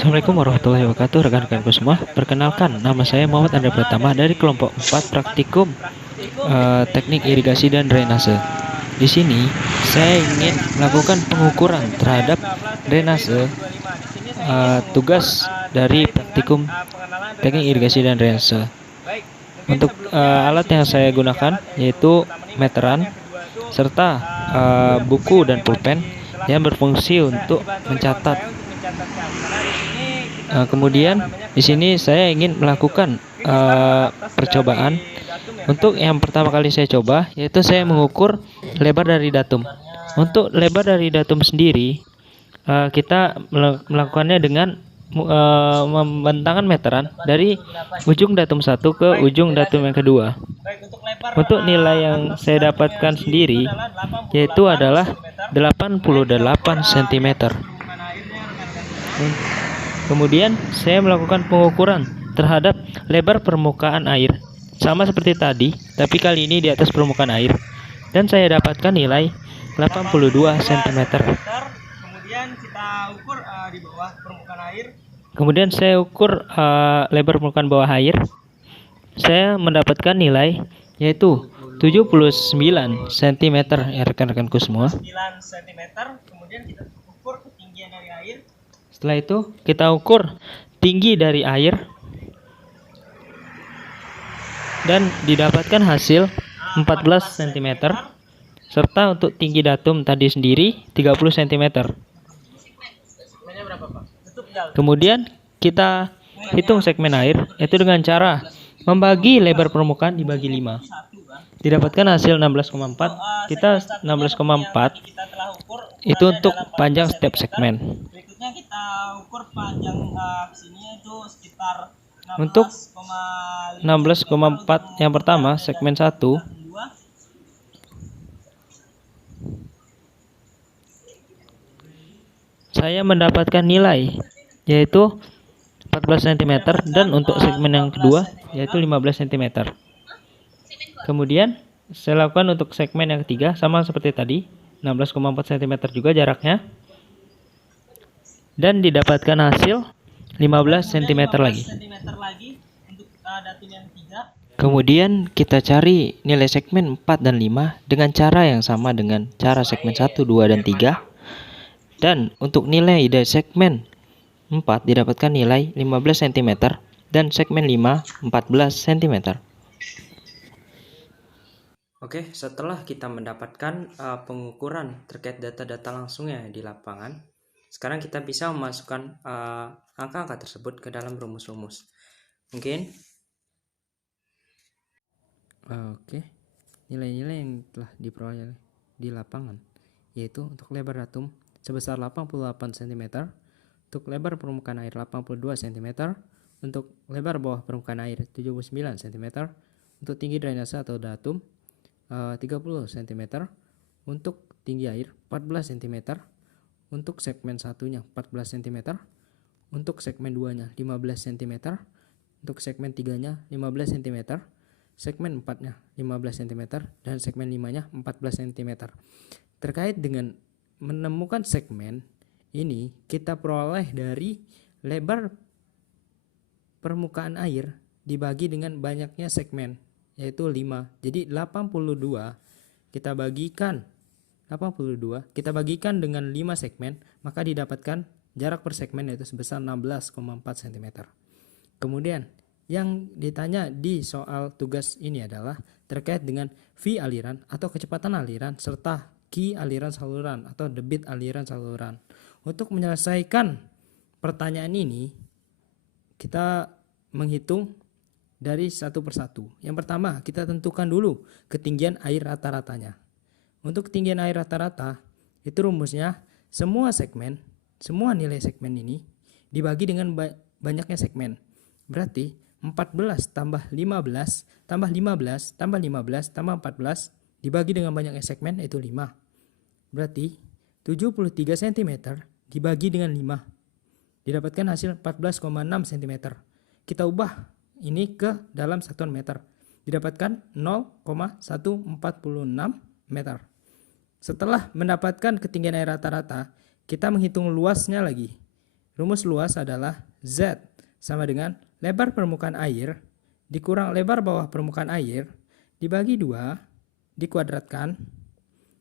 Assalamualaikum warahmatullahi wabarakatuh, rekan-rekanku semua. Perkenalkan, nama saya Muhammad Andra Pratama dari kelompok 4 praktikum teknik irigasi dan drainase. Di sini saya ingin melakukan pengukuran terhadap drainase, tugas dari praktikum teknik irigasi dan drainase. Untuk alat yang saya gunakan yaitu meteran serta buku dan pulpen yang berfungsi untuk mencatat. Kemudian di sini saya ingin melakukan percobaan. Untuk yang pertama kali saya coba yaitu saya mengukur lebar dari datum. Untuk lebar dari datum sendiri kita melakukannya dengan membentangkan meteran dari ujung datum 1 ke ujung datum yang kedua. Untuk nilai yang saya dapatkan sendiri yaitu adalah 88 cm. Kemudian saya melakukan pengukuran terhadap lebar permukaan air, sama seperti tadi, tapi kali ini di atas permukaan air, dan saya dapatkan nilai 82 cm. Kemudian kita ukur di bawah permukaan air. Kemudian saya ukur lebar permukaan bawah air. Saya mendapatkan nilai yaitu 79 cm ya rekan-rekanku semua. 9 cm. Kemudian kita ukur ketinggian dari air. Setelah itu kita ukur tinggi dari air dan didapatkan hasil 14 cm serta untuk tinggi datum tadi sendiri 30 cm. Kemudian kita hitung segmen air yaitu dengan cara membagi lebar permukaan dibagi 5. Didapatkan hasil 16,4. Kita 16,4 itu untuk panjang setiap segmen. Berikutnya kita ukur panjang sini itu sekitar 16,5. Untuk 16,4 yang pertama segmen 1 saya mendapatkan nilai yaitu 14 cm dan untuk segmen yang kedua yaitu 15 cm. Kemudian saya lakukan untuk segmen yang ketiga sama seperti tadi, 16,4 cm juga jaraknya. Dan didapatkan hasil 15 cm lagi. Kemudian kita cari nilai segmen 4 dan 5 dengan cara yang sama dengan cara segmen 1, 2, dan 3. Dan untuk nilai dari segmen 4 didapatkan nilai 15 cm dan segmen 5 14 cm. Oke, setelah kita mendapatkan pengukuran terkait data-data langsungnya di lapangan, sekarang kita bisa memasukkan angka-angka tersebut ke dalam rumus-rumus. Mungkin nilai-nilai yang telah diperoleh di lapangan yaitu untuk lebar datum sebesar 88 cm, untuk lebar permukaan air 82 cm, untuk lebar bawah permukaan air 79 cm, untuk tinggi drainase atau datum 30 cm, untuk tinggi air 14 cm, untuk segmen satunya 14 cm, untuk segmen 2-nya 15 cm, untuk segmen 3-nya 15 cm, segmen 4-nya 15 cm, dan segmen 5-nya 14 cm. Terkait dengan menemukan segmen ini, kita peroleh dari lebar permukaan air dibagi dengan banyaknya segmen, yaitu 5. Jadi 82 kita bagikan dengan 5 segmen, maka didapatkan jarak per segmen yaitu sebesar 16,4 cm. Kemudian yang ditanya di soal tugas ini adalah terkait dengan V aliran atau kecepatan aliran serta Q aliran saluran atau debit aliran saluran. Untuk menyelesaikan pertanyaan ini, kita menghitung dari satu persatu. Yang pertama, kita tentukan dulu ketinggian air rata-ratanya. Untuk ketinggian air rata-rata, itu rumusnya semua nilai segmen ini dibagi dengan banyaknya segmen. Berarti 14 tambah 15 tambah 15 tambah 15 tambah 14 dibagi dengan banyaknya segmen yaitu 5. Berarti 73 cm dibagi dengan 5. Didapatkan hasil 14,6 cm. Kita ubah ini ke dalam satuan meter. Didapatkan 0,146 meter. Setelah mendapatkan ketinggian air rata-rata, kita menghitung luasnya lagi. rumus luas adalah Z sama dengan lebar permukaan air dikurang lebar bawah permukaan air dibagi 2 dikuadratkan,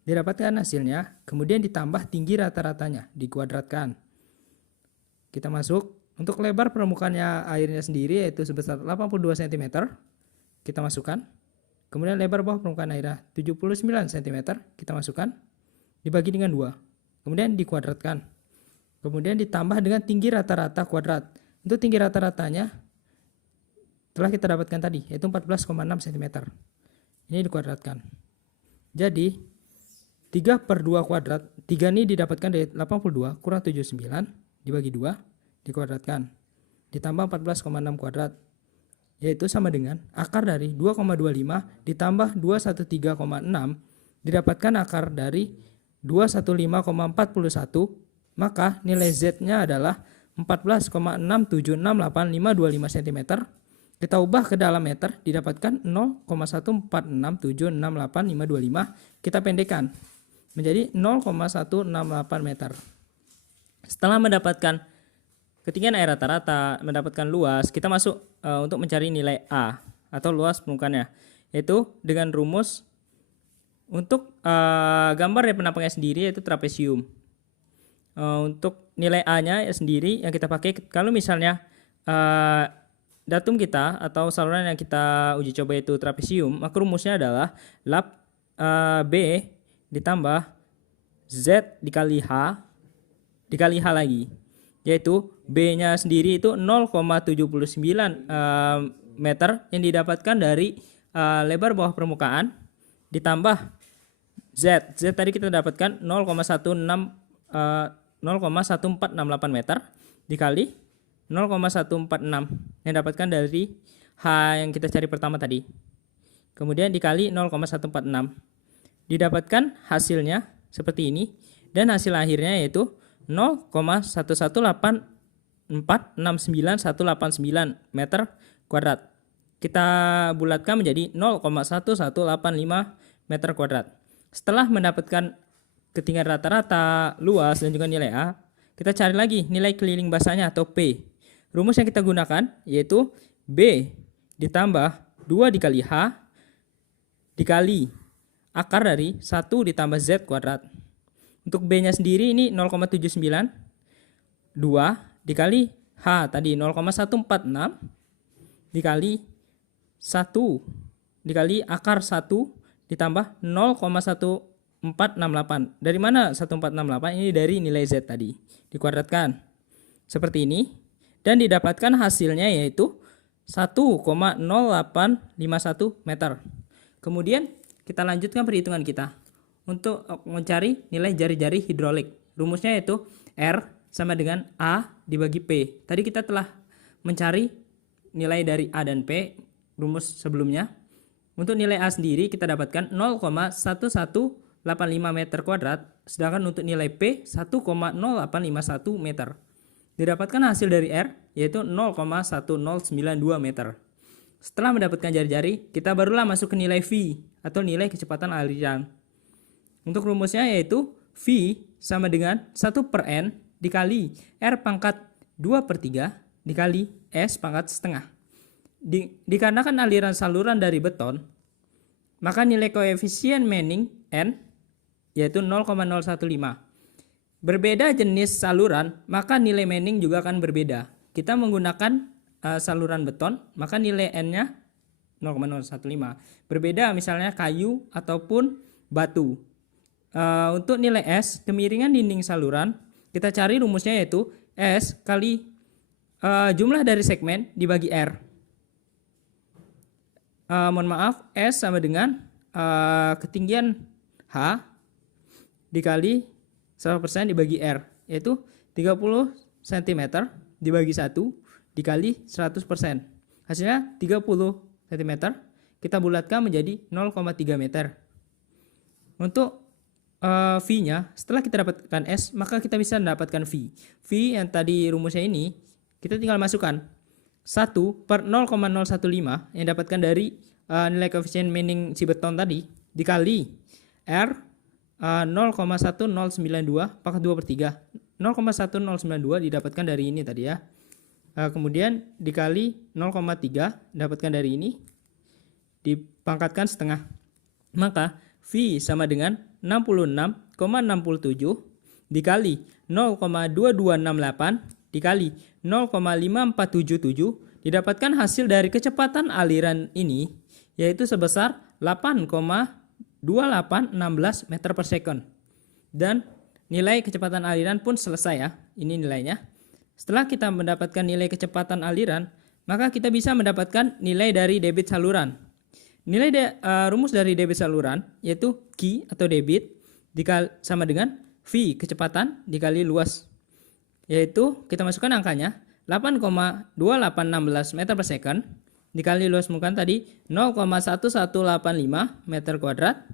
didapatkan hasilnya, kemudian ditambah tinggi rata-ratanya dikuadratkan. Kita masuk untuk lebar permukaannya airnya sendiri yaitu sebesar 82 cm, kita masukkan. Kemudian lebar bawah permukaan airnya 79 cm, kita masukkan. Dibagi dengan 2, kemudian dikuadratkan. Kemudian ditambah dengan tinggi rata-rata kuadrat. Untuk tinggi rata-ratanya telah kita dapatkan tadi, yaitu 14,6 cm. Ini dikuadratkan. Jadi 3/2 kuadrat, 3 ini didapatkan dari 82 kurang 79 dibagi 2 dikuadratkan. Ditambah 14,6 kuadrat, yaitu sama dengan akar dari 2,25 ditambah 213,6 didapatkan akar dari 215,41, maka nilai Z-nya adalah 14,6768525 cm. Kita ubah ke dalam meter, didapatkan 0,146768525. Kita pendekkan menjadi 0,168 meter. Setelah mendapatkan ketinggian air rata-rata, mendapatkan luas, kita masuk untuk mencari nilai A atau luas permukaannya, yaitu dengan rumus untuk gambar dari penampangnya sendiri yaitu trapesium. Untuk nilai A-nya sendiri yang kita pakai, kalau misalnya datum kita atau saluran yang kita uji coba itu trapesium, maka rumusnya adalah lap B ditambah Z dikali H lagi, yaitu B-nya sendiri itu 0,79 meter yang didapatkan dari lebar bawah permukaan ditambah Z tadi kita dapatkan 0,1468 meter dikali 0,146 yang dapatkan dari H yang kita cari pertama tadi. Kemudian dikali 0,146. Didapatkan hasilnya seperti ini dan hasil akhirnya yaitu 0,118469189 meter kuadrat. Kita bulatkan menjadi 0,1185 meter kuadrat. Setelah mendapatkan ketinggian rata-rata, luas dan juga nilai A, kita cari lagi nilai keliling basahnya atau P. Rumus yang kita gunakan yaitu B ditambah 2 dikali H dikali akar dari 1 ditambah Z kuadrat. Untuk B-nya sendiri ini 0,79, 2 dikali H tadi 0,146 dikali 1 dikali akar 1 ditambah 0,1468. Dari mana 1468? Ini dari nilai Z tadi. Dikuadratkan seperti ini dan didapatkan hasilnya yaitu 1,0851 meter. Kemudian kita lanjutkan perhitungan kita untuk mencari nilai jari-jari hidrolik. Rumusnya yaitu R sama dengan A dibagi P. Tadi kita telah mencari nilai dari A dan P, rumus sebelumnya. Untuk nilai A sendiri kita dapatkan 0,1185 meter kuadrat, sedangkan untuk nilai P 1,0851 meter. Didapatkan hasil dari R yaitu 0,1092 meter. Setelah mendapatkan jari-jari, kita barulah masuk ke nilai V atau nilai kecepatan aliran. Untuk rumusnya yaitu V sama dengan 1/N dikali R pangkat 2/3 dikali S pangkat setengah. Dikarenakan aliran saluran dari beton, maka nilai koefisien Manning N yaitu 0,015. Berbeda jenis saluran, maka nilai Manning juga akan berbeda. Kita menggunakan saluran beton, maka nilai N-nya 0,015. Berbeda misalnya kayu ataupun batu. Untuk nilai S, kemiringan dinding saluran, kita cari rumusnya yaitu S kali jumlah dari segmen dibagi R. S sama dengan ketinggian H dikali 100% dibagi R, yaitu 30 cm dibagi 1 dikali 100%. Hasilnya 30 cm, kita bulatkan menjadi 0,3 meter. Untuk V-nya, setelah kita dapatkan S, maka kita bisa mendapatkan V. V yang tadi rumusnya ini, kita tinggal masukkan 1/0,015 yang dapatkan dari nilai koefisien Manning si beton tadi dikali R 0,1092 pangkat 2/3 0,1092 didapatkan dari ini tadi ya. Kemudian dikali 0,3 dapatkan dari ini, dipangkatkan setengah. Maka V sama dengan 66,67 dikali 0,2268 dikali 0,5477 didapatkan hasil dari kecepatan aliran ini yaitu sebesar 8,2816 meter per second. Dan nilai kecepatan aliran pun selesai ya. Ini nilainya. Setelah kita mendapatkan nilai kecepatan aliran, maka kita bisa mendapatkan nilai dari debit saluran. Rumus dari debit saluran yaitu Q atau debit sama dengan V kecepatan dikali luas. Yaitu kita masukkan angkanya 8,2816 meter per second dikali luas mukaan tadi 0,1185 meter kuadrat.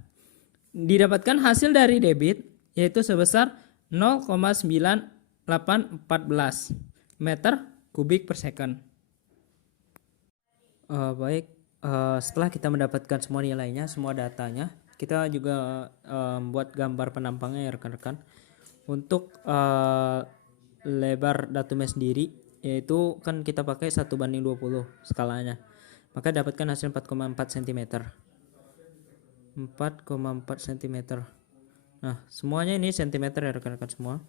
Didapatkan hasil dari debit yaitu sebesar 0,9814 meter kubik per second. Setelah kita mendapatkan semua nilainya, semua datanya, kita juga buat gambar penampangnya ya rekan-rekan. Untuk lebar datumnya sendiri, yaitu kan kita pakai 1:20 skalanya. Maka dapatkan hasil 4,4 cm. 4,4 cm. Nah, semuanya ini cm ya rekan-rekan semua.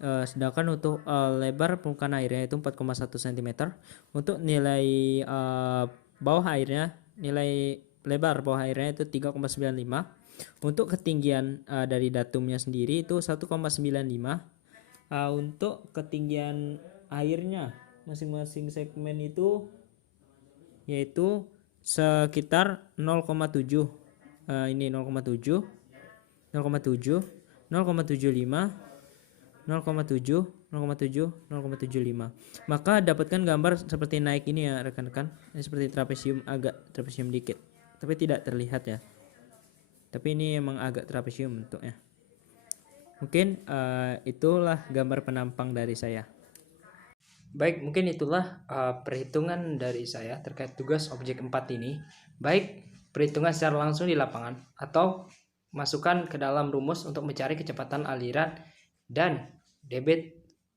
Sedangkan untuk lebar permukaan airnya itu 4,1 cm. Untuk nilai bawah airnya, nilai lebar bawah airnya itu 3,95. Untuk ketinggian dari datumnya sendiri itu 1,95. Untuk ketinggian airnya masing-masing segmen itu yaitu sekitar 0,7. Ini 0,7, 0,7, 0,75, 0,7, 0,7, 0,75. Maka dapatkan gambar seperti naik ini ya rekan-rekan. Ini seperti trapesium, agak trapesium dikit, tapi tidak terlihat ya. Tapi ini emang agak trapesium bentuknya. Mungkin itulah gambar penampang dari saya. Baik, mungkin itulah perhitungan dari saya terkait tugas objek 4 ini. Baik perhitungan secara langsung di lapangan atau masukkan ke dalam rumus untuk mencari kecepatan aliran dan debit